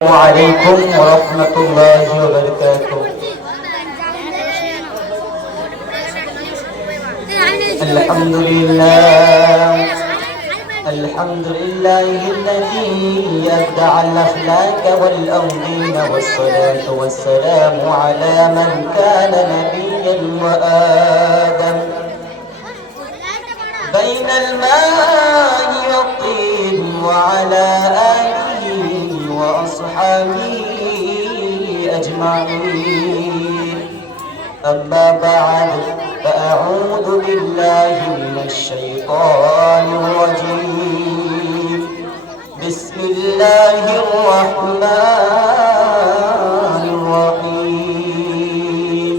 عليكم ورحمة الله وبركاته. الحمد لله الذي أبدع الأخلاق والأمين، والصلاة والسلام على من كان نبيا وآدم بين الماء والطين، وعلى آله وأصحابه أجمعين. أما بعد، فأعوذ بالله من الشيطان الرجيم. بسم الله الرحمن الرحيم.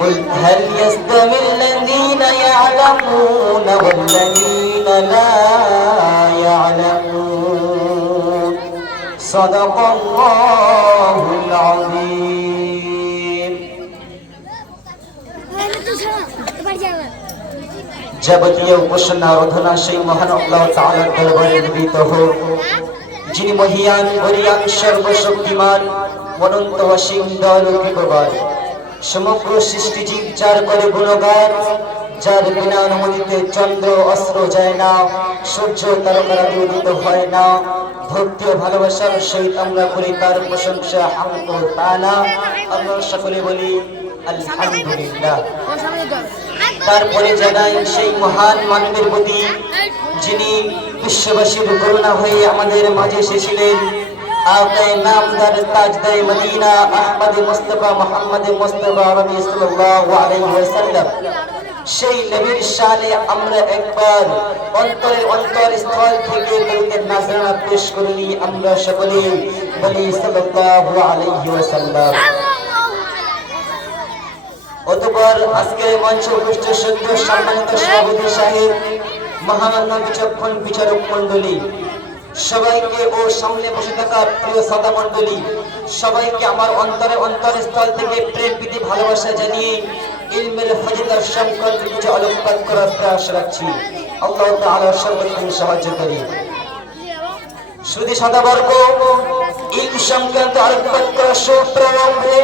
قل هل يستوي الذين يعلمون والذين لا يعلمون؟ صدق الله العظيم. যাবতীয় উপাসনা আরাধনা সেই মহান আল্লাহ তাআলার দরবারে নিবেদিত হোক, যিনি মহিয়ান বরিয়ান সর্বশক্তিমান অনন্ত অসীম দয়ালু কৃপাবান। সমগ্র সৃষ্টি জীব যার করে গুণগান, যার বিনা অনুমতিতে চন্দ্র অস্ত্র যায় না, সূর্য তারকারা উদিত হয় না। ভক্তি ও ভালোবাসার সহিত আমরা করি তার প্রশংসা, হামদ ও তাআলা। আমরা সকলে বলি আলহামদুলিল্লাহ। তারপরে জানাই সেই মহান মানবের প্রতি, যিনি বিশ্ববাসীর করুণা হয়ে আমাদের মাঝে এসেছিলেন। আকায়ে নামদার তাজদারে মদিনা আহমদ মুস্তাফা মুহাম্মদ মুস্তাফা আরবি সাল্লাল্লাহু আলাইহি ওয়াসাল্লাম, সেই নবীর শানে আমরা একবার অন্তরের অন্তরস্থল থেকে দরুদের নাজরানা পেশ করি। আমরা সকলে বলি সাল্লাল্লাহু আলাইহি ওয়াসাল্লাম। অতঃপর আজকের মঞ্চে উপস্থিত সদ্য সম্মানিত সভাপতি সাহেব, মহামান্য বিচক্ষণ বিচারক মণ্ডলী, সবাইকে ও সামনে বসে থাকা প্রিয় শ্রোতা মণ্ডলী, সবাইকে আমার অন্তরস্থল থেকে প্রেম প্রীতি ভালোবাসা জানিয়ে ইলমের ফজিলত সংক্রান্ত কিছু আলোকপাত করার প্রয়াস রাখছি। আল্লাহ তাআলা সর্বক্ষণ সাহায্য করি। শুধু সদাবর্গ ইলম সংক্রান্ত আলোকপাত করার সুপ্রারম্ভে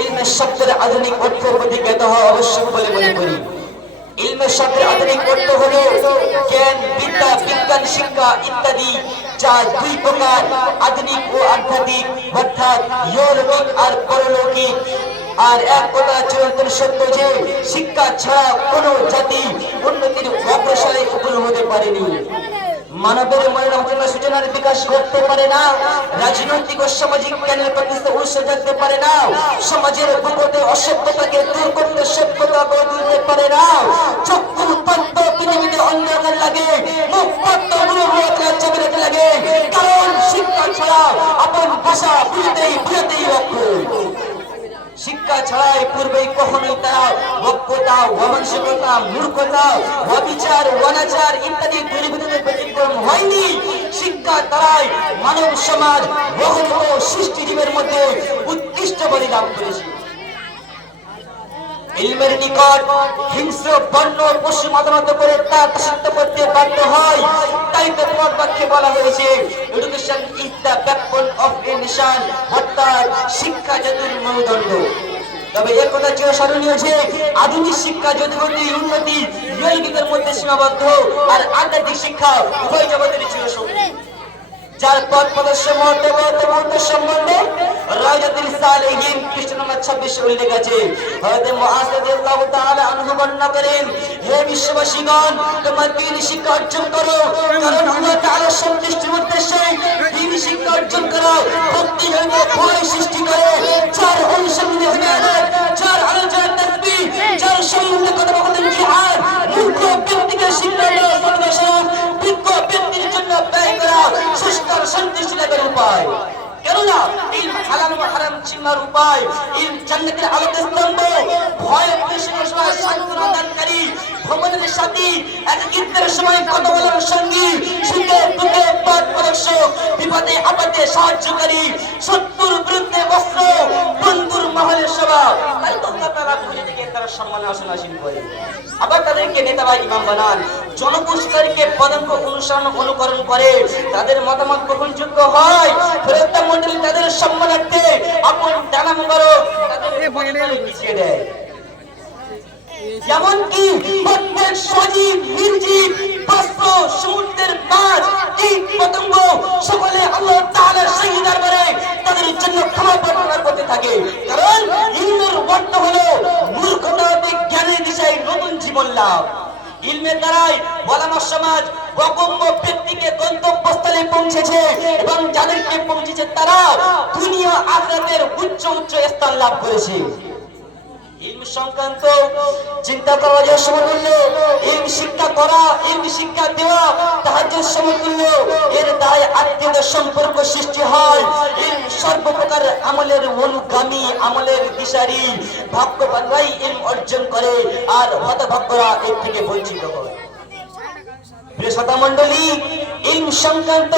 ইলমের শব্দের আধুনিক অর্থ প্রতি জ্ঞাত হওয়া আবশ্যক বলে মনে করি। ইলমের শব্দের আধুনিক অর্থ হলো জ্ঞান, বিদ্যা, বিজ্ঞান, শিক্ষা ইত্যাদি, যা দুই প্রকার, আধুনিক ও আধ্যাত্মিক, অর্থাৎ ইহলৌকিক আর পরলৌকিক। আর এক কথা চিরন্তন সত্য যে শিক্ষা ছাড়া কোনো জাতি উন্নতির অগ্রসরে উপনীত হতে পারেনি। মানবের মনে নতুন সূচনার বিকাশ করতে পারে না, রাজনৈতিক ও সামাজিক জ্ঞানের প্রতি উৎস জাগতে পারে না, সমাজের বিপদে অসভ্যতাকে দূর করতে সভ্যতা গড়ে তুলতে পারে না। চক্ষু তত্ত্ব পৃথিবীতে অন্ধকার লাগে, মুখ তত্ত্ব চাপে লাগে, কারণ শিক্ষা ছাড়া আপন ভাষা বুঝতেই অক্ষম। শিক্ষা ছাড়াই পূর্বেই কখনোই তারা বক্রতা, অমানসিকতা, মূর্খতা, অবিচার, অনাচার ইত্যাদি দুর্বৃত্তের ব্যতিক্রম হয়নি। শিক্ষা দ্বারাই মানব সমাজ বহু সৃষ্টিজীবের মধ্যে উৎকৃষ্ট বলে লাভ করেছে। ইলমের নিকট হিংস্র বন্য পশু মাতানত করে তা দাসত্ব করতে বাধ্য হয়। তাই তো প্রবাক্যে বলা হয়েছে, education is the backbone of a nation, অর্থাৎ শিক্ষা জাতির মেরুদণ্ড। তবে এর কথা চিরস্মরণীয় যে আধুনিক শিক্ষা জগতের উন্নতি ইহলৌকিকের মধ্যে সীমাবদ্ধ, আর আধ্যাত্মিক শিক্ষা উভয় জগতের চিরসঙ্গী। যার পথ প্রদর্শ মহত্ব সম্বন্ধে রাজাতুল সালেহিন পৃষ্ঠা নম্বর 26 উল্লেখ আছে। হযরত মুআয রাদিয়াল্লাহু তাআলা আনহু বর্ণনা করেন, হে বিশ্ববাসীগণ, তোমরা দ্বীন শিক্ষা অর্জন করো, কারণ আল্লাহ তাআলার সন্তুষ্টির উদ্দেশ্যে দ্বীন শিক্ষা অর্জন করো। ভক্তি হইল ভয় সৃষ্টি করে, যার অনুসরণে হিদায়াত, যার আলোচনা তাসবিহ, যার সম্বন্ধে কথা বলেন জিহাদ। মূর্খ ব্যক্তিকে শিক্ষা দাও সর্বশেষ, বিজ্ঞ ব্যক্তির জন্য ব্যয় করা সুষ্ঠু সন্তুষ্টি লাভের উপায়। কেননা এই হালাল ও হারাম চিনার উপায়, এই জান্নাতের আলোতে স্তম্ভ, ভয় প্রদর্শনের সময় শান্তি প্রদানকারী, ভ্রমণের সাথী, একাকিত্বের সময় কথা বলার সঙ্গী, সুখে দুঃখে পথ প্রদর্শক, বিপদে আপদে সাহায্যকারী, শত্রুর বিরুদ্ধে বস্ত্র, বন্ধুর মহলের সেবা। তাই তো আল্লাহ তাআলা খুঁজে দেখে তারা সম্মানে আসীন করে। আবার তাদেরকে নেতা বা ইমাম বানান। জনগোষ্ঠীকে পদাঙ্ক অনুসরণ অনুকরণ করে তাদের মতামত গ্রহণযোগ্য হয়, আপন ডানা মোবারক তাদের পিছিয়ে দেয়। এমনকি প্রত্যেক সজীব নির্জীব বস্ত্র সমুদ্রের মাছ কীট পতঙ্গ সকলে আল্লাহ তাআলার সেই দরবারে তাদের জন্য ক্ষমা প্রার্থনা করতে থাকে। কারণ ইলমের অর্থ হলো মূর্খতা জ্ঞানের দিশায় নতুন জীবন লাভ। ইলমের দ্বারাই ওলামা সমাজ অগম্য ব্যক্তিকে গন্তব্যস্থলে পৌঁছেছে এবং যাদেরকে পৌঁছেছে তারা দুনিয়া আখিরাতের উচ্চ উচ্চ স্থান লাভ করেছে। ইলম সংক্রান্ত চিন্তা করা যে সমতুল্য, ইলম শিক্ষা করা, ইলম শিক্ষা দেওয়া তাহাজ্জুদ সমতুল্য। এর দ্বারা আত্মীয়তার সম্পর্ক সৃষ্টি হয়। ইলম সর্বপ্রকার আমলের অনুগামী, আমলের দিশারি। ভাগ্যবানরাই ইলম অর্জন করে আর হতভাগ্যরা এর থেকে বঞ্চিত হয়। প্রিয় শ্রোতা মণ্ডলী, ইলম সংক্রান্ত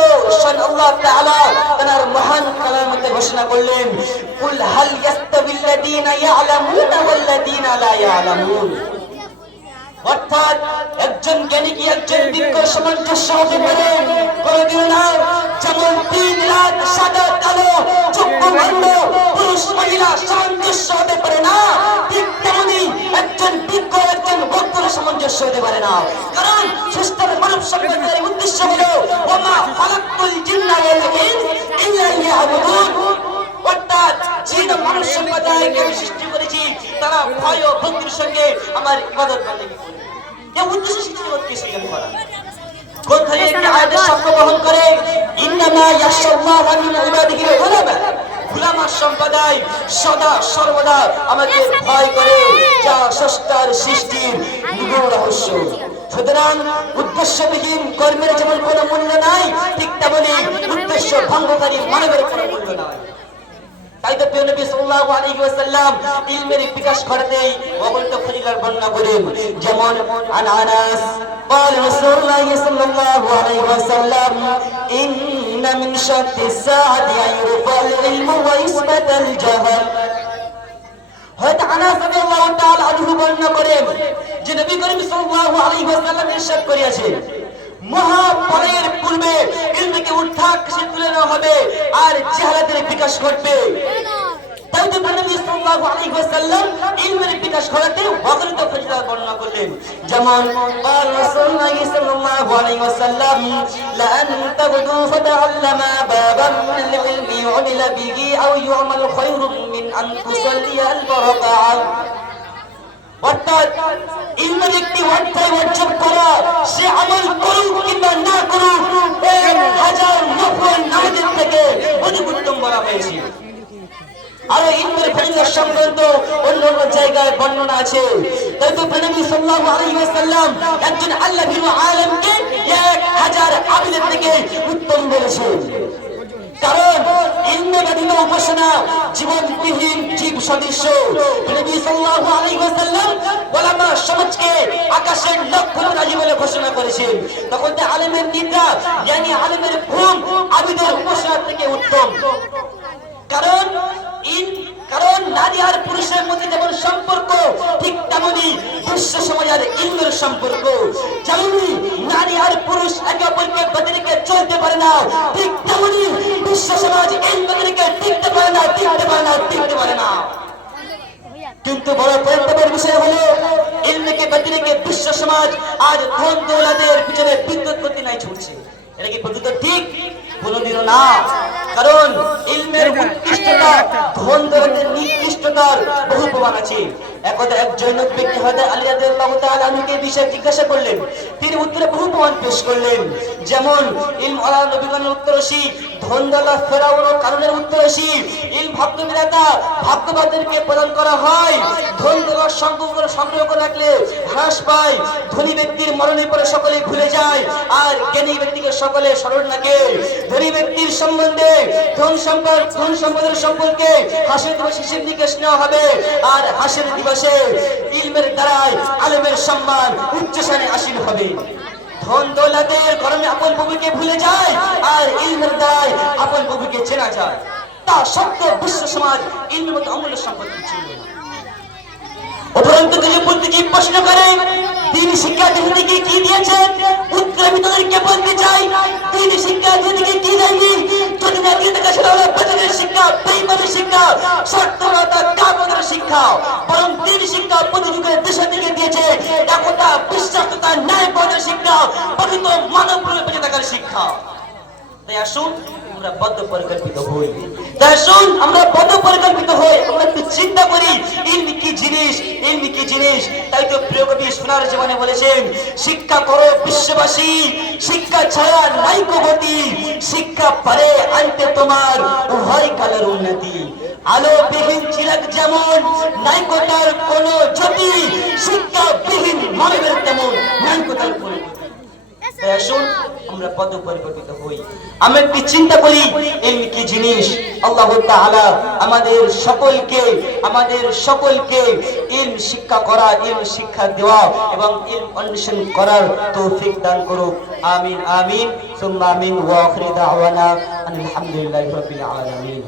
আল্লাহ তাআলা তার মহান কালামে ঘোষণা করলেন, কুল হাল ইয়াস্তাবিল্লাযীনা ইয়ালামুনা ওয়াল্লাযীনা লা ইয়ালামুন। অর্থাৎ একজন জ্ঞানী কি একজন বিজ্ঞ সামঞ্জস্য হতে পারে? কোনদিন না। যেমন দিন রাত সাদা কালো চক্ষু বন্ধ পুরুষ মহিলা সামঞ্জস্য হতে পারে না, ঠিক তেমনি একজন বিজ্ঞ একজন বক্তার সামঞ্জস্য হতে পারে না। কারণ সুস্থ মানব সম্প্রদায়ের উদ্দেশ্য হলো ওমা খালাকতুল জিন্না ওয়াল ইনস ইল্লা লিয়াবুদুন। অর্থাৎ জিন ও মানব সম্প্রদায়কে আমি সৃষ্টি করেছি তারা ভয় ও ভক্তির সঙ্গে আমার ইবাদত বন্দেগী করবে। এই উদ্দেশ্য সৃষ্টি করতেছি করা। কোথায় একটি আয়াতের সাক্ষ্য বহন করে ইন্নামা ইয়াশাল্লাহু মিন ইবাদিহিল উলামা। উলামা সম্প্রদায় সদা সর্বদা আমাকে ভয় করে, যা স্রষ্টার সৃষ্টির নিগূঢ় রহস্য। সুতরাং উদ্দেশ্যবিহীন কর্মের যেমন কোনো মূল্য নাই, ঠিক তেমনি উদ্দেশ্য ভঙ্গকারী মানবের কোনো মূল্য নাই। তাই তো প্রিয় নবী সাল্লাল্লাহু আলাইহি ওয়াসাল্লাম ইলমের বিকাশ ঘটাতেই অগণিত ফজিলত বর্ণনা করেন। যেমন আনাস قال رسول الله صلى الله عليه وسلم إن من شرط الساعة أن يرفع العلم ويثبت الجهل। হযরত আনাস রাদিয়াল্লাহু তাআলা আনহু বর্ণনা করেন যে নবী করিম সাল্লাল্লাহু আলাইহি ওয়াসাল্লাম ইরশাদ করিয়াছেন, মহাপ্রলয়ের পূর্বে ইলমকে উত্থান তুলে নেওয়া হবে আর জাহালাতের বিকাশ ঘটবে। তাই তো নবী সাল্লাল্লাহু আলাইহি ওয়াসাল্লাম ইলমের বিকাশ ঘটাতে অগণিত ফজিলত বর্ণনা করলেন। যেমন قال رسول الله صلى الله عليه وسلم لأن تبدو فتعلما بابا من العلم يعمل به أو يعمل خير من أن تصلي الركعة। অর্থাৎ ইলমের একটি অধ্যায় অর্জন করা, সে আমল করুক কিংবা না করুক, 1000 নফল নামাজের থেকে অধিক উত্তম বলা হয়েছে। আর ইলমের ফজিলত সংক্রান্ত অন্য অন্য জায়গায় বর্ণনা আছে। তাই তো নবী সাল্লাল্লাহু আলাইহি ওয়াসাল্লাম একজন আল্লাহর ভীরু আলেমকে 1000 আবিদের থেকে উত্তম বলেছেন। কারণ ইলমে বাদিনা উপাসনা জীবনবিহীন জীব সদৃশ্য। নবী সাল্লাল্লাহু আলাইহি ওয়াসাল্লাম ওলামা সমাজকে আকাশের নক্ষত্ররাজি বলে ঘোষণা করেছেন। তখন তো আলেমের নিদ্রা, জ্ঞানী আলেমের ঘুম আবিদের উপাসনা থেকে উত্তম। কারণ নারী আর পুরুষের মধ্যে যেমন সম্পর্ক, ঠিক তেমনি বিশ্ব সমাজ আর ইলমের সম্পর্ক। যেমনি নারী আর পুরুষ একে অপরকে বদলে চলতে পারে না, ঠিক তেমনি বিশ্ব সমাজ ইলমকে টিকতে পারে না, টিকতে পারে না। কিন্তু বড় কর্তব্যের বিষয় হলো ইলমকে বদলে বিশ্ব সমাজ আজ ধন দৌলতের পিছনে বিদ্যুৎ গতি নাই ছুটছে। এটা কি প্রকৃত ঠিক? কোনদিনও না। কারণ ইলমের উৎকৃষ্টতা ধন দৌলতের নিকৃষ্টতার বহু প্রমাণ আছে। একদা এক জৈনক ব্যক্তি হযরত আলী রাদিয়াল্লাহু তাআলা আনহুকে বিষয়ে জিজ্ঞাসা করলেন। তিনি উত্তরে বহু প্রমাণ পেশ করলেন। যেমন ইলম আলা নবীগণের উত্তরসূরি, ধন দৌলত ফেরাউন ও কারুনের উত্তরসূরি। ইলম ভাগ্যবিধাতা ভাগ্যবানদেরকে প্রদান করা হয়। ধন দৌলত সংগ্রহ করে রাখলে হ্রাস পায়। ধনী ব্যক্তির মরণের পরে সকলে ভুলে যায়, আর জ্ঞানী ব্যক্তিকে সকলে স্মরণ রাখে। ধনী ব্যক্তির সম্বন্ধে ধন সম্পদের সম্পর্কে হাসির দিবসে হিসেব নিকেশ নেওয়া হবে, আর হাসির দিবসে ইলমের দ্বারাই আলেমের সম্মান উচ্চ স্থানে আসীন হবে। ধন দৌলতের কারণে আপন প্রভুকে ভুলে যায়, আর ইলমের দ্বারাই আপন প্রভুকে চেনা যায়। তা সত্ত্বেও বিশ্ব সমাজ ইলমের মতো অমূল্য সম্পত্তি ছিল না। উপরন্তু তিনি প্রত্যেকে প্রশ্ন করে, তিনি শিক্ষা দিদিকে কি দিয়েছেন? উত্তর আমি তাদেরকে বলতে চাই, তিনি শিক্ষা দিদিকে কি দেয়নি। যদি না দিয়ে থাকে সেটা হলো বাজারের শিক্ষা, বেঈমানের শিক্ষা। স্বার্থপরতা, কাপড়ের শিক্ষা, বরং দিন শিক্ষা প্রতিযুগের দেশে থেকে দিয়েছে একতা, বিশ্বাসতা, ন্যায়পরায়ণের শিক্ষা, প্রকৃত মানবপ্রিয় বেঁচে থাকার শিক্ষা। তাই আসুন আমরা বদ্ধপরিকল্পিত হই, তাই আসুন আমরা বদ্ধপরিকল্পিত হই, আমরা একটু চিন্তা করি ইলম কি জিনিস, ইলম কি জিনিস। তাই তো প্রিয় কবি সোনার জীবনে বলেছেন, শিক্ষা করো বিশ্ববাসী, শিক্ষা ছাড়া নাই কো গতি, শিক্ষা পারে আনতে তোমার উভয় কালের উন্নতি। আলো বিহীন চিরাগ যেমন নাই কো তার কোনো জ্যোতি, শিক্ষা বিহীন মানবের তেমন নাই কো তার কোনো গতি। তাই আসুন আমরা পরিবর্তিত হই, আমরা একটু চিন্তা করি ইলম কি জিনিস। আল্লাহ তাআলা আমাদের সকলকে ইলম শিক্ষা করা, ইলম শিক্ষা দেওয়া এবং ইলম অন্বেষণ করার তৌফিক দান করুক। আমিন আমিন সুম্মা আমিন ওয়া আখিরু দাওয়ানা আলহামদুলিল্লাহি রাব্বিল আলামিন।